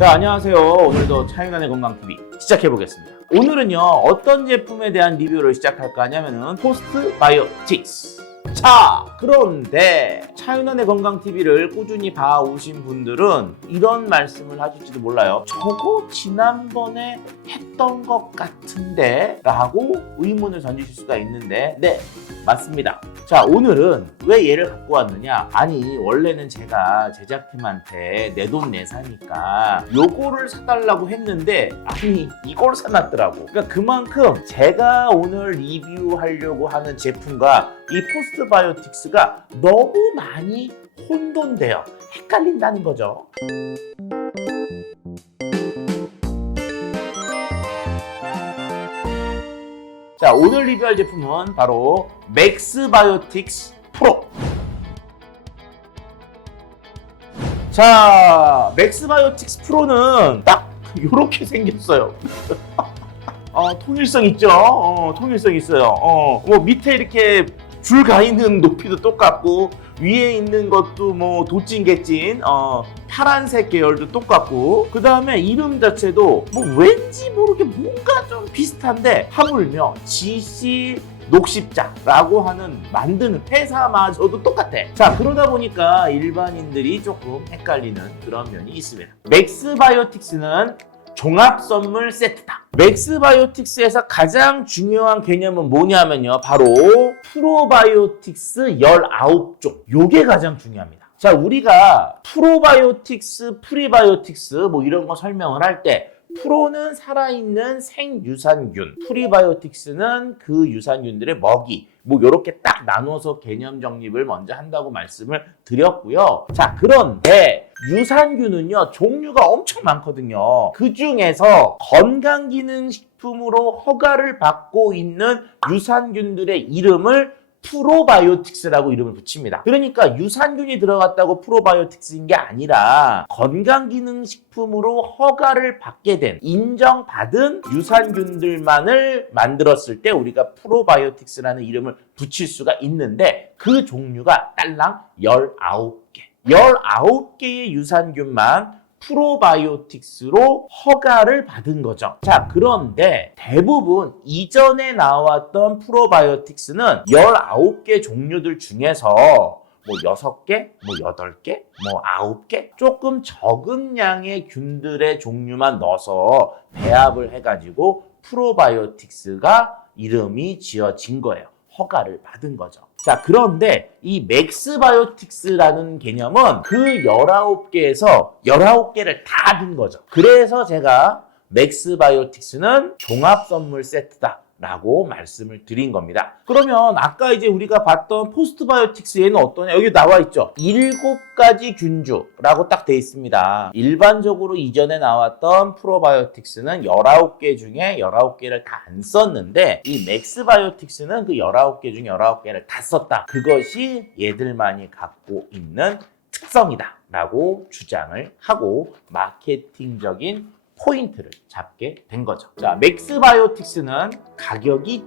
자, 안녕하세요. 오늘도 차윤환의 건강TV 시작해보겠습니다. 오늘은요, 어떤 제품에 대한 리뷰를 시작할까 하냐면은 포스트바이오틱스. 자, 그런데 차윤환의 건강TV를 꾸준히 봐오신 분들은 이런 말씀을 하실지도 몰라요. 저거 지난번에 했던 것 같은데? 라고 의문을 던지실 수가 있는데, 네, 맞습니다. 자, 오늘은 왜 얘를 갖고 왔느냐? 아니, 원래는 제가 제작팀한테 내 돈 내사니까 요거를 사달라고 했는데, 아니, 이걸 사놨더라고. 그러니까 그만큼 제가 오늘 리뷰하려고 하는 제품과 이 포스트바이오틱스가 너무 많이 혼돈돼요. 헷갈린다는 거죠. 자, 오늘 리뷰할 제품은 바로 맥스바이오틱스 프로. 자, 맥스바이오틱스 프로는 딱 이렇게 생겼어요. 통일성 있죠? 통일성 있어요. 뭐 밑에 이렇게 줄 가 있는 높이도 똑같고 위에 있는 것도 뭐 도찐개찐 파란색 계열도 똑같고 그 다음에 이름 자체도 뭐 왠지 모르게 뭔가 좀 비슷한데 하물며 GC 녹십자라고 하는 만드는 회사마저도 똑같아. 자, 그러다 보니까 일반인들이 조금 헷갈리는 그런 면이 있습니다. 맥스바이오틱스는 종합선물 세트다. 맥스바이오틱스에서 가장 중요한 개념은 뭐냐면요, 바로 프로바이오틱스 19종. 요게 가장 중요합니다. 자, 우리가 프로바이오틱스, 프리바이오틱스 뭐 이런 거 설명을 할 때 프로는 살아있는 생유산균, 프리바이오틱스는 그 유산균들의 먹이, 뭐 이렇게 딱 나눠서 개념 정립을 먼저 한다고 말씀을 드렸고요. 자, 그런데 유산균은요, 종류가 엄청 많거든요. 그 중에서 건강기능식품으로 허가를 받고 있는 유산균들의 이름을 프로바이오틱스라고 이름을 붙입니다. 그러니까 유산균이 들어갔다고 프로바이오틱스인 게 아니라 건강기능식품으로 허가를 받게 된, 인정받은 유산균들만을 만들었을 때 우리가 프로바이오틱스라는 이름을 붙일 수가 있는데 그 종류가 딸랑 19개. 19개의 유산균만 프로바이오틱스로 허가를 받은 거죠. 자, 그런데 대부분 이전에 나왔던 프로바이오틱스는 19개 종류들 중에서 뭐 6개, 뭐 8개, 뭐 9개 조금 적은 양의 균들의 종류만 넣어서 배합을 해가지고 프로바이오틱스가 이름이 지어진 거예요. 허가를 받은 거죠. 자, 그런데 이 맥스바이오틱스라는 개념은 그 19개에서 19개를 다 둔 거죠. 그래서 제가 맥스바이오틱스는 종합선물 세트다 라고 말씀을 드린 겁니다. 그러면 아까 이제 우리가 봤던 포스트바이오틱스에는 어떠냐? 여기 나와 있죠. 7가지 균주라고 딱 돼 있습니다. 일반적으로 이전에 나왔던 프로바이오틱스는 19개 중에 19개를 다 안 썼는데 이 맥스바이오틱스는 그 19개 중에 19개를 다 썼다. 그것이 얘들만이 갖고 있는 특성이다 라고 주장을 하고 마케팅적인 포인트를 잡게 된 거죠. 자, 맥스바이오틱스는 가격이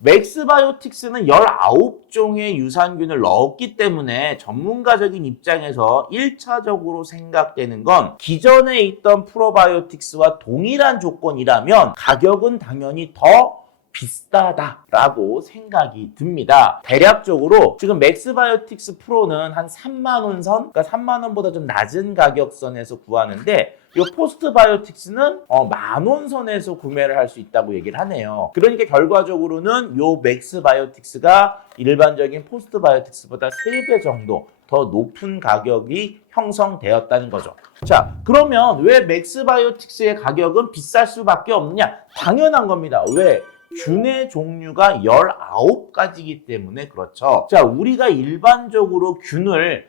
맥스바이오틱스는 19종의 유산균을 넣었기 때문에 전문가적인 입장에서 1차적으로 생각되는 건 기존에 있던 프로바이오틱스와 동일한 조건이라면 가격은 당연히 더 비싸다라고 생각이 듭니다. 대략적으로 지금 맥스바이오틱스 프로는 한 3만 원 선, 그러니까 3만 원보다 좀 낮은 가격선에서 구하는데 이 포스트바이오틱스는 10,000원 선에서 구매를 할 수 있다고 얘기를 하네요. 그러니까 결과적으로는 이 맥스바이오틱스가 일반적인 포스트바이오틱스보다 3배 정도 더 높은 가격이 형성되었다는 거죠. 자, 그러면 왜 맥스바이오틱스의 가격은 비쌀 수밖에 없느냐? 당연한 겁니다. 왜? 균의 종류가 19가지이기 때문에 그렇죠. 자, 우리가 일반적으로 균을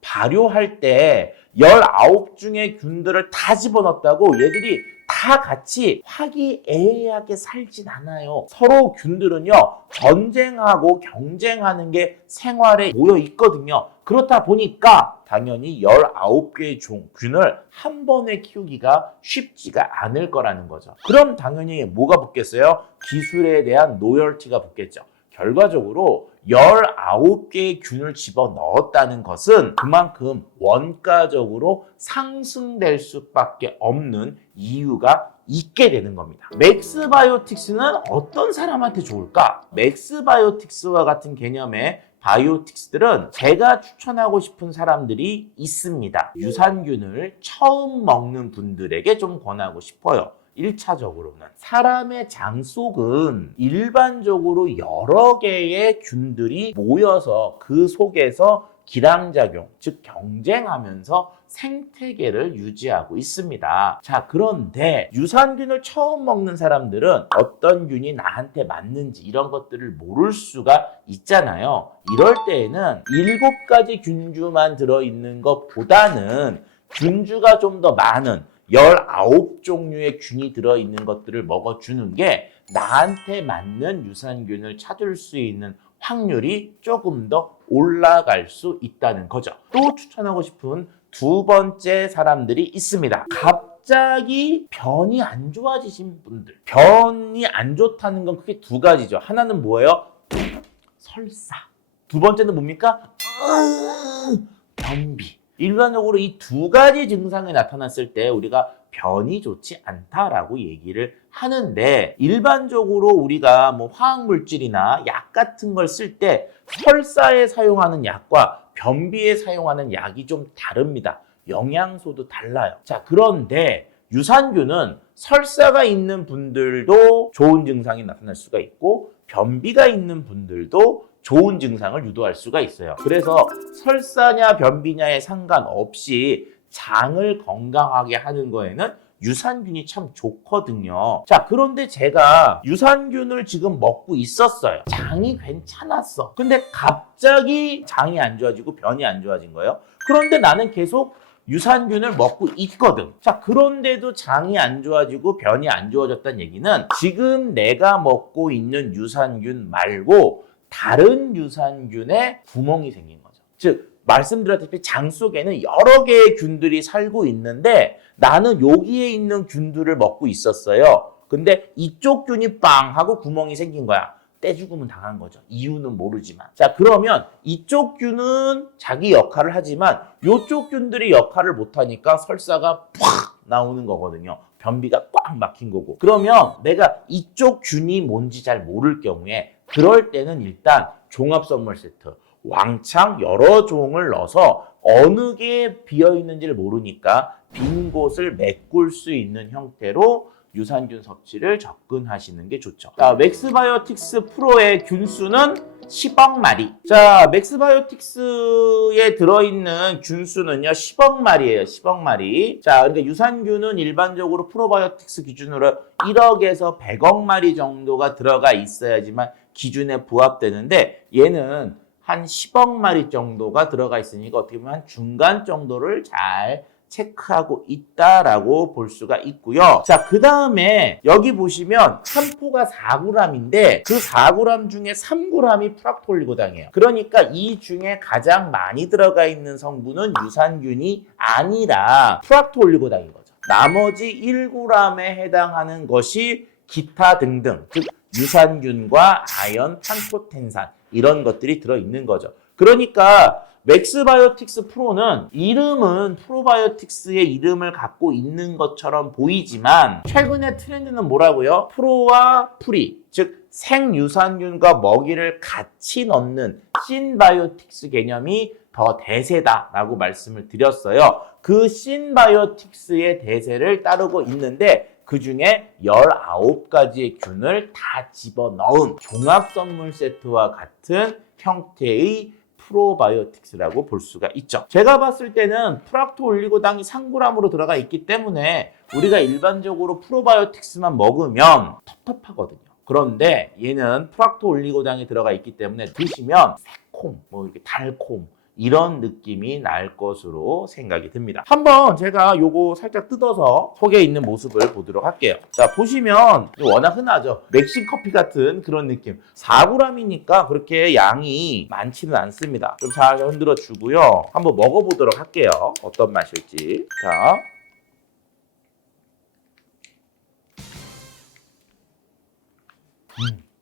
발효할 때 19중의 균들을 다 집어넣었다고 얘들이 다 같이 화기애애하게 살진 않아요. 서로 균들은요, 전쟁하고 경쟁하는 게 생활에 모여 있거든요. 그렇다 보니까 당연히 19개의 균을 한 번에 키우기가 쉽지가 않을 거라는 거죠. 그럼 당연히 뭐가 붙겠어요? 기술에 대한 로열티가 붙겠죠. 결과적으로 19개의 균을 집어넣었다는 것은 그만큼 원가적으로 상승될 수밖에 없는 이유가 있게 되는 겁니다. 맥스바이오틱스는 어떤 사람한테 좋을까? 맥스바이오틱스와 같은 개념의 바이오틱스들은 제가 추천하고 싶은 사람들이 있습니다. 유산균을 처음 먹는 분들에게 좀 권하고 싶어요. 1차적으로는 사람의 장 속은 일반적으로 여러 개의 균들이 모여서 그 속에서 기량작용, 즉 경쟁하면서 생태계를 유지하고 있습니다. 자, 그런데 유산균을 처음 먹는 사람들은 어떤 균이 나한테 맞는지 이런 것들을 모를 수가 있잖아요. 이럴 때에는 7가지 균주만 들어있는 것보다는 균주가 좀 더 많은 19종류의 균이 들어있는 것들을 먹어주는 게 나한테 맞는 유산균을 찾을 수 있는 확률이 조금 더 올라갈 수 있다는 거죠. 또 추천하고 싶은 2번째 사람들이 있습니다. 갑자기 변이 안 좋아지신 분들. 변이 안 좋다는 건 크게 2가지죠. 하나는 뭐예요? 설사. 2번째는 뭡니까? 변비. 일반적으로 이 2가지 증상이 나타났을 때 우리가 변이 좋지 않다라고 얘기를 하는데, 일반적으로 우리가 뭐 화학물질이나 약 같은 걸 쓸 때 설사에 사용하는 약과 변비에 사용하는 약이 좀 다릅니다. 영양소도 달라요. 자, 그런데 유산균은 설사가 있는 분들도 좋은 증상이 나타날 수가 있고 변비가 있는 분들도 좋은 증상을 유도할 수가 있어요. 그래서 설사냐 변비냐에 상관없이 장을 건강하게 하는 거에는 유산균이 참 좋거든요. 자, 그런데 제가 유산균을 지금 먹고 있었어요. 장이 괜찮았어. 근데 갑자기 장이 안 좋아지고 변이 안 좋아진 거예요. 그런데 나는 계속 유산균을 먹고 있거든. 자, 그런데도 장이 안 좋아지고 변이 안 좋아졌다는 얘기는 지금 내가 먹고 있는 유산균 말고 다른 유산균에 구멍이 생긴 거죠. 즉, 말씀드렸다시피 장 속에는 여러 개의 균들이 살고 있는데 나는 여기에 있는 균들을 먹고 있었어요. 근데 이쪽 균이 빵 하고 구멍이 생긴 거야. 떼죽음은 당한 거죠. 이유는 모르지만. 자, 그러면 이쪽 균은 자기 역할을 하지만 이쪽 균들이 역할을 못하니까 설사가 팍 나오는 거거든요. 변비가 꽉 막힌 거고. 그러면 내가 이쪽 균이 뭔지 잘 모를 경우에 그럴 때는 일단 종합 선물 세트 왕창 여러 종을 넣어서 어느 게 비어있는지를 모르니까 빈 곳을 메꿀 수 있는 형태로 유산균 섭취를 접근하시는 게 좋죠. 자, 맥스바이오틱스 프로의 균수는 10억 마리. 자, 맥스바이오틱스에 들어있는 균수는요, 10억 마리예요. 10억 마리. 자, 그러니까 유산균은 일반적으로 프로바이오틱스 기준으로 1억에서 100억 마리 정도가 들어가 있어야지만 기준에 부합되는데 얘는 한 10억 마리 정도가 들어가 있으니까 어떻게 보면 한 중간 정도를 잘 체크하고 있다라고 볼 수가 있고요. 자, 그 다음에 여기 보시면 한 포가 4g인데 그 4g 중에 3g이 프락톨리고당이에요. 그러니까 이 중에 가장 많이 들어가 있는 성분은 유산균이 아니라 프락톨리고당인 거죠. 나머지 1g에 해당하는 것이 기타 등등, 즉 유산균과 아연, 판토텐산 이런 것들이 들어있는 거죠. 그러니까 맥스바이오틱스 프로는 이름은 프로바이오틱스의 이름을 갖고 있는 것처럼 보이지만 최근의 트렌드는 뭐라고요? 프로와 프리, 즉 생유산균과 먹이를 같이 넣는 신바이오틱스 개념이 더 대세다라고 말씀을 드렸어요. 그 신바이오틱스의 대세를 따르고 있는데 그 중에 19가지의 균을 다 집어넣은 종합선물 세트와 같은 형태의 프로바이오틱스라고 볼 수가 있죠. 제가 봤을 때는 프락토올리고당이 3g으로 들어가 있기 때문에 우리가 일반적으로 프로바이오틱스만 먹으면 텁텁하거든요. 그런데 얘는 프락토올리고당이 들어가 있기 때문에 드시면 새콤, 뭐 이렇게 달콤 이런 느낌이 날 것으로 생각이 듭니다. 한번 제가 요거 살짝 뜯어서 속에 있는 모습을 보도록 할게요. 자, 보시면 워낙 흔하죠. 맥심 커피 같은 그런 느낌. 4g이니까 그렇게 양이 많지는 않습니다. 좀 잘 흔들어 주고요. 한번 먹어보도록 할게요. 어떤 맛일지. 자.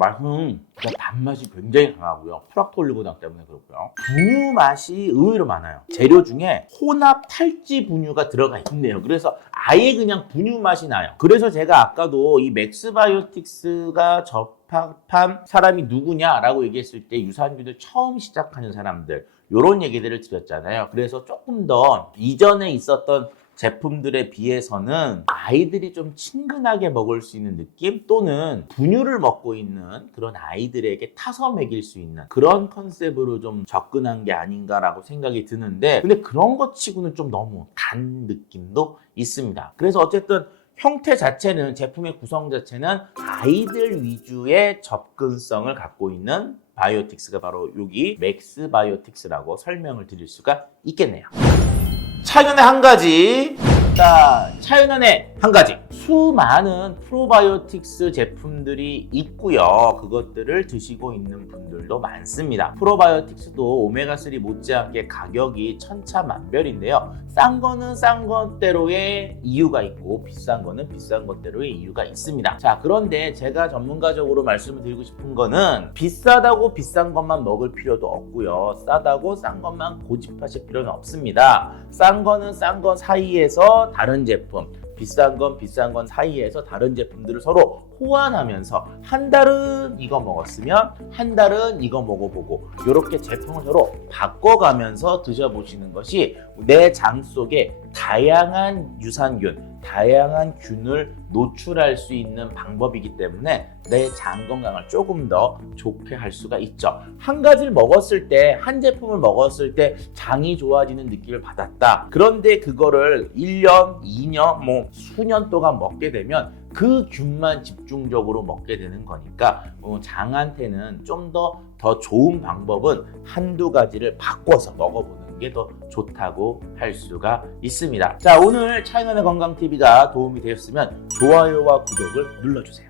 맛은 그냥 단맛이 굉장히 강하고요. 프락톨리고당 때문에 그렇고요. 분유 맛이 의외로 많아요. 재료 중에 혼합 탈지 분유가 들어가 있네요. 그래서 아예 그냥 분유 맛이 나요. 그래서 제가 아까도 이 맥스바이오틱스가 접합한 사람이 누구냐라고 얘기했을 때 유산균을 처음 시작하는 사람들 이런 얘기들을 드렸잖아요. 그래서 조금 더 이전에 있었던 제품들에 비해서는 아이들이 좀 친근하게 먹을 수 있는 느낌 또는 분유를 먹고 있는 그런 아이들에게 타서 먹일 수 있는 그런 컨셉으로 좀 접근한 게 아닌가라고 생각이 드는데 근데 그런 것 치고는 좀 너무 단 느낌도 있습니다. 그래서 어쨌든 형태 자체는 제품의 구성 자체는 아이들 위주의 접근성을 갖고 있는 바이오틱스가 바로 여기 맥스바이오틱스라고 설명을 드릴 수가 있겠네요. 차이는의 한 가지. 자, 차이는의 한 가지. 수많은 프로바이오틱스 제품들이 있고요. 그것들을 드시고 있는 분들도 많습니다. 프로바이오틱스도 오메가3 못지않게 가격이 천차만별인데요. 싼 거는 싼 것대로의 이유가 있고 비싼 거는 비싼 것대로의 이유가 있습니다. 자, 그런데 제가 전문가적으로 말씀을 드리고 싶은 거는 비싸다고 비싼 것만 먹을 필요도 없고요. 싸다고 싼 것만 고집하실 필요는 없습니다. 싼 거는 싼 거 사이에서 다른 제품, 비싼 건 비싼 건 사이에서 다른 제품들을 서로 호환하면서 한 달은 이거 먹었으면 한 달은 이거 먹어보고 이렇게 제품을 서로 바꿔가면서 드셔보시는 것이 내 장 속에 다양한 유산균, 다양한 균을 노출할 수 있는 방법이기 때문에 내 장 건강을 조금 더 좋게 할 수가 있죠. 한 가지를 먹었을 때, 한 제품을 먹었을 때 장이 좋아지는 느낌을 받았다. 그런데 그거를 1년, 2년, 뭐 수년 동안 먹게 되면 그 균만 집중적으로 먹게 되는 거니까 장한테는 좀 더 좋은 방법은 한두 가지를 바꿔서 먹어보는 게 더 좋다고 할 수가 있습니다. 자, 오늘 차이나의 건강TV가 도움이 되셨으면 좋아요와 구독을 눌러주세요.